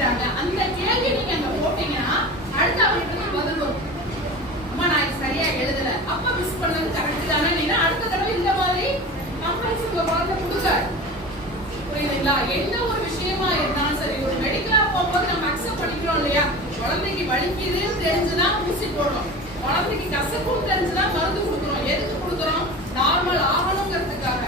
கேட்டுட்டாங்க. அந்த கேள்வி நீங்க அங்க போட்டீங்கன்னா அடுத்து அவங்களுக்கு பதில் வரும். அம்மா நான் சரியா எழுதல, அப்ப மிஸ் பண்ணது கரெக்ட் தானே, நீங்க அடுத்த தடவை இந்த மாதிரி கம்ப்ளைண்ட்ஸ் உங்க குழந்தை கொடுக்காது. புரியுதுங்களா? எந்த ஒரு விஷயமா இருந்தாலும் சரி, ஒரு மெடிக்கலா போகும்போது நம்ம அக்செப்ட் பண்ணிக்கிறோம் இல்லையா? குழந்தைக்கு வலிக்குதுன்னு தெரிஞ்சுதான் ஊசி போடுறோம், குழந்தைக்கு கசப்பும் தெரிஞ்சுதான் மருந்து கொடுக்குறோம். எதுக்கு கொடுக்குறோம்? நார்மல் ஆகணுங்கிறதுக்காக.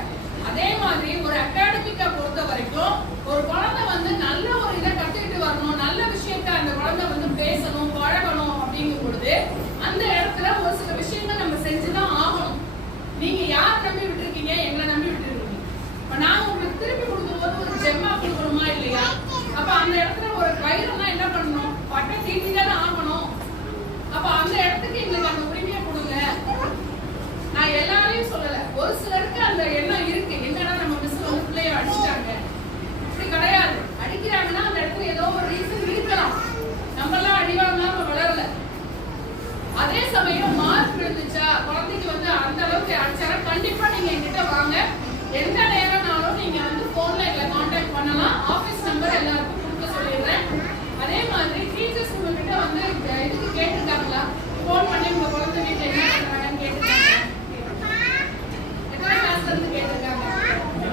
அதே மாதிரி ஒரு அகாடமிக்கா பொறுத்த வரைக்கும் ஒரு குழந்தை வந்து நல்ல ஒரு இதை கத்துக்கிட்டு வரணும், நல்ல விஷயத்த அந்த குழந்தை வந்து பேசணும், பழகணும் அப்படிங்கும் பொழுது அந்த இடத்துல ஒரு சில விஷயங்கள் நம்ம செஞ்சுதான் ஆகணும். நீங்க யார் நம்பி விட்டுருக்கீங்க? எங்களை நம்பி விட்டுருக்கீங்க. இப்ப நாங்க உங்களுக்கு திருப்பி கொடுக்கும்போது ஒரு ஜெம்மா கொடுக்கணுமா இல்லையா? அப்ப அந்த இடத்துல ஒரு கயிறுனா என்ன பண்ணணும்? பட்டை தீட்டி தானே ஆகணும். அப்ப அந்த இடத்துக்கு எங்களுக்கு அந்த உரிமையை கொடுங்க. நான் எல்லாரையும் சொல்லல, ஒரு சிலருக்கு அந்த எண்ணம் இருக்கு, என்னன்னா நம்ம மிஸ் வந்து பிள்ளைய அடிச்சிட்டாங்க. இப்படி கிடையாது. அடிக்கிறாங்கன்னா அந்த இடத்துல ஏதோ ஒரு ரீசன் இருக்கலாம். நம்ம எல்லாம் அடிவாங்காம வளரல. அதே சமயம் மார்க் விழுந்துச்சா, குழந்தைக்கு வந்து அந்த அளவுக்கு அடிச்சாரா, கண்டிப்பா நீங்க என்கிட்ட வாங்க. எந்த நேரம்னாலும் நீங்க வந்து போன்ல எங்களை கான்டாக்ட் பண்ணலாம். ஆபீஸ் நம்பர் எல்லாருக்கும் கொடுக்க சொல்லிடுறேன். அதே மாதிரி டீச்சர்ஸ் உங்ககிட்ட வந்து இதுக்கு கேட்டிருக்காங்களா, போன் பண்ணி உங்க குழந்தை வீட்டுல என்ன பண்றாங்கன்னு கேட்டிருக்காங்க. எத்தனை கிளாஸ்ல இருந்து கேட்டிருக்காங்க?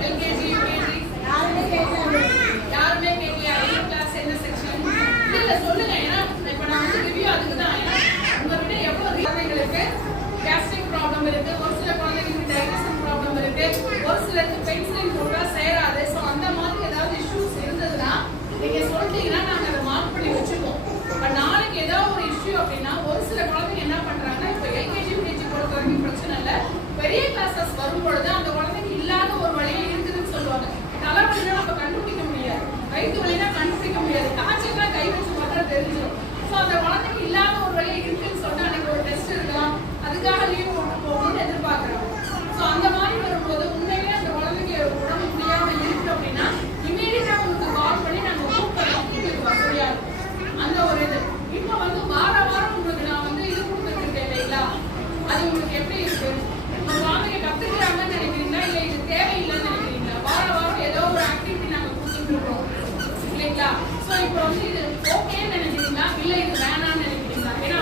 எல்கேஜி, யூகேஜி யாருமே கேட்கலையா? என்ன கிளாஸ், என்ன செக்ஷன்? இல்ல சொல்லுங்க. ஏன்னா இப்ப நான் வந்து ரிவ்யூ அதுக்கு தான். உங்ககிட்ட எவ்வளவு குழந்தைங்களுக்கு கேஸ்ட்ரிக் ப்ராப்ளம் இருக்கு, ஒரு சில குழந்தைங்களுக்கு டைஜஷன் ப்ராப்ளம் இருக்கு, ஒரு சிலருக்கு பென்சிலின் போட்டா சேராது. ஸோ அந்த மாதிரி ஏதாவது இஷ்யூஸ் இருந்ததுன்னா நீங்க சொல்லிட்டீங்கன்னா நாங்க அதை மார்க் பண்ணி வச்சுப்போம். இப்ப நாளைக்கு ஏதாவது ஒரு இஷ்யூ அப்படின்னா ஒரு சில குழந்தைங்க என்ன பண்றாங்கன்னா, இப்ப எல்கேஜி யூகேஜி பொறுத்த வரைக்கும் பிரச்சனை இல்லை, பெரிய கிளாஸஸ் வரும் பொழுது அந்த குழந்தைக்கு இல்லாத ஒரு வழியே இருக்குதுன்னு சொல்லுவாங்க. தலைவலினா நம்ம கண்டுபிடிக்க முடியாது, வயிற்று வலினா கண்டுபிடிக்க முடியாது, காய்ச்சல்னா கை வச்சு பார்த்தா தெரிஞ்சிடும். ஸோ அந்த குழந்தைக்கு இல்லாத ஒரு வழியே இருக்குன்னு சொன்னா அன்னைக்கு ஒரு டெஸ்ட் இருக்கலாம், அதுக்காக லீவ் போட்டு போகணும்னு எதிர்பார்க்குறாங்க. ஸோ அந்த மாதிரி வரும்போது உண்மையிலே அந்த குழந்தைக்கு உடம்பு முடியாம இருக்கு அப்படின்னா இமீடியட்டா உங்களுக்கு கால் பண்ணி நாங்கள் கூப்பிடலாம், உங்களுக்கு வசதியா இருக்கும். அந்த ஒரு இது இப்போ வந்து வார வாரம் உங்களுக்கு நான் வந்து இது கொடுத்துட்டு இருக்கேன் இல்லைங்களா? அது உங்களுக்கு எப்படி இருக்கு? உங்க குழந்தைங்க கத்துக்கிறாங்கன்னு நினைக்கிறீங்களா, இல்லை இது தேவையில்லைன்னு நினைக்கிறீங்களா? வார வாரம் ஏதோ ஒரு ஆக்டிவிட்டி நாங்கள் கொடுத்துட்டு இருக்கோம் இல்லைங்களா? ஸோ இப்போ வந்து இது ஓகேன்னு நினைக்கிறீங்களா, இல்லை இது வேணான்னு நினைக்கிறீங்களா? ஏன்னா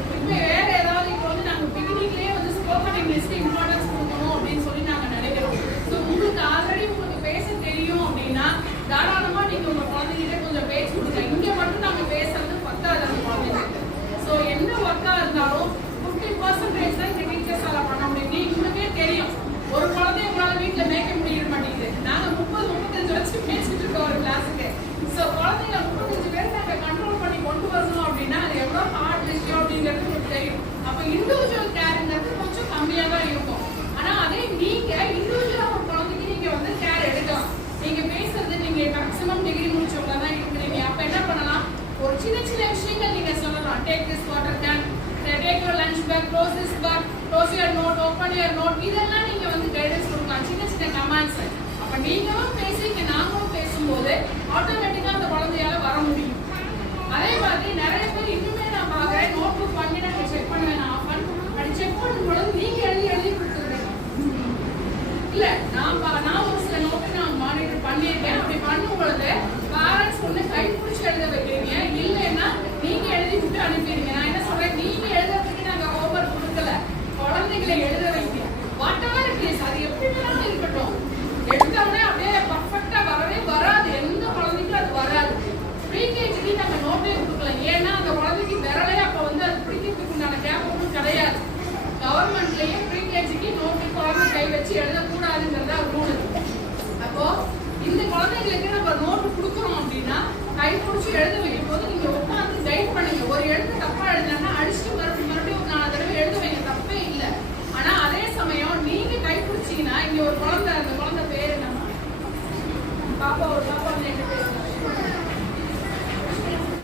இப்போ வேற ஏதாவது இப்போ வந்து நாங்கள் பிகினிக்லேயே வந்து ஸ்போக்கன் இங்கிலீஷ்க்கு இம்பார்ட்டன்ஸ் கொடுக்கணும் அப்படின்னு சொல்லி நாங்கள் நினைக்கிறோம். ஸோ உங்களுக்கு ஆல்ரெடி உங்களுக்கு பேச தெரியும் அப்படின்னா தாராளமாக நீங்கள் உங்கள் குழந்தைகிட்ட கொஞ்சம் பேச கொடுங்க. இங்கே மட்டும் நாங்கள் பேசுறது பத்தாது அந்த குழந்தைங்களுக்கு. ஸோ என்ன ஒர்க்காக இருந்தாலும் 50% தான் இந்த டீச்சர்ஸால் பண்ண முடியும். உங்களுக்கே தெரியும், ஒரு குழந்தைய உங்களால் வீட்டில் மேய்க்க முடிய மாட்டேங்குது. நாங்கள் 30-35 வச்சு பேசிட்டு இருக்கோம் ஒரு கிளாஸுக்கு. ஸோ குழந்தைங்க 35 பேர் நாங்கள் கண்ட்ரோல் பண்ணி கொண்டு வரணும் அப்படின்னா அது எவ்வளோ ஹார்ட் விஷயம் அப்படிங்கிறது உங்களுக்கு தெரியும். அப்போ இண்டிவிஜுவல் கேருங்கிறது கொஞ்சம் கம்மியாக தான் இருக்கும். ஆனால் அதே நீங்கள் இண்டிவிஜுவலாக ஒரு குழந்தைக்கு நீங்கள் வந்து கேர் எடுக்கலாம். நீங்கள் பேசுறது நீங்கள் மேக்ஸிமம் டிகிரி முடிச்சவங்க தான் இருக்கிறீங்க. அப்போ என்ன பண்ணலாம், ஒரு சின்ன சின்ன விஷயங்கள் நீங்கள் சொல்லலாம். Take this water can, take your lunch bag, close this bag, close your note, open your note, இதெல்லாம் நீங்கள் வந்து கைடன்ஸ் கொடுக்கலாம், சின்ன சின்ன கமாண்ட்ஸ். அப்போ நீங்களும் பேசிங்க, நாங்களும் பேசும்போது ஆட்டோமேட்டிக்காக அந்த குழந்தையால வர முடியும். அதே மாதிரி நிறைய பேர் இன்னுமே நான் பார்க்குறேன், நோட் புக் பண்ணி நான் செக் பண்ணுவேன், ஆஃபன் அப்படி செக் பண்ணும்பொழுது நீங்கள் எழுதி கொடுத்துருக்கேன். இல்லை நான் ஒரு சில நோட்டை நான் மானிட்டர் பண்ணியிருக்கேன். அப்படி பண்ணும் பொழுது பேரண்ட்ஸ் ஒன்று கை பிடிச்சி எழுத வைக்கிறீங்க, இல்லைன்னா நீங்கள் எழுதி விட்டு அனுப்பிடுங்க. நான் என்ன சொல்கிறேன், நீங்கள் எழுதுறதுக்கு நாங்கள் ஹோம்ஒர்க் கொடுக்கல, குழந்தைகளை எழுத வைங்க. வாட் எவர் இட் இஸ், அது எப்படி வேணாலும் இருக்கட்டும். எடுத்தவொடனே அப்படியே பர்ஃபெக்டா வரவே வராது, எந்த குழந்தைக்கும் அது வராது. ப்ரீகேஜிக்கு நாங்கள் நோட்டே கொடுக்கல, ஏன்னா அந்த குழந்தைக்கு விரலே அப்போ வந்து அது பிடிக்கிறதுக்கு உண்டான கேப் ஒன்றும் கிடையாது. கவர்மெண்ட்லயே ப்ரீகேஜிக்கு நோட்டு குழந்தை கை வச்சு எழுதக்கூடாதுங்கிறதா ரூல். அப்போ இந்த குழந்தைங்களுக்கு நம்ம நோட்டு கொடுக்குறோம் அப்படின்னா கை பிடிச்சி எழுத வைக்கும் போது நீங்க உட்காந்து கைட் பண்ணுங்க. ஒரு எழுத்து தப்பா எழுதுனா அடிச்சுட்டு மறுபடியும் ஒரு 4 தடவை எழுத வைங்க, தப்பே இல்லை. ஆனா அதே சமயம் நீங்க கை பிடிச்சீங்கன்னா இங்க ஒரு குழந்தை, அந்த குழந்தை பேரு நம்ம பாப்பா ஒரு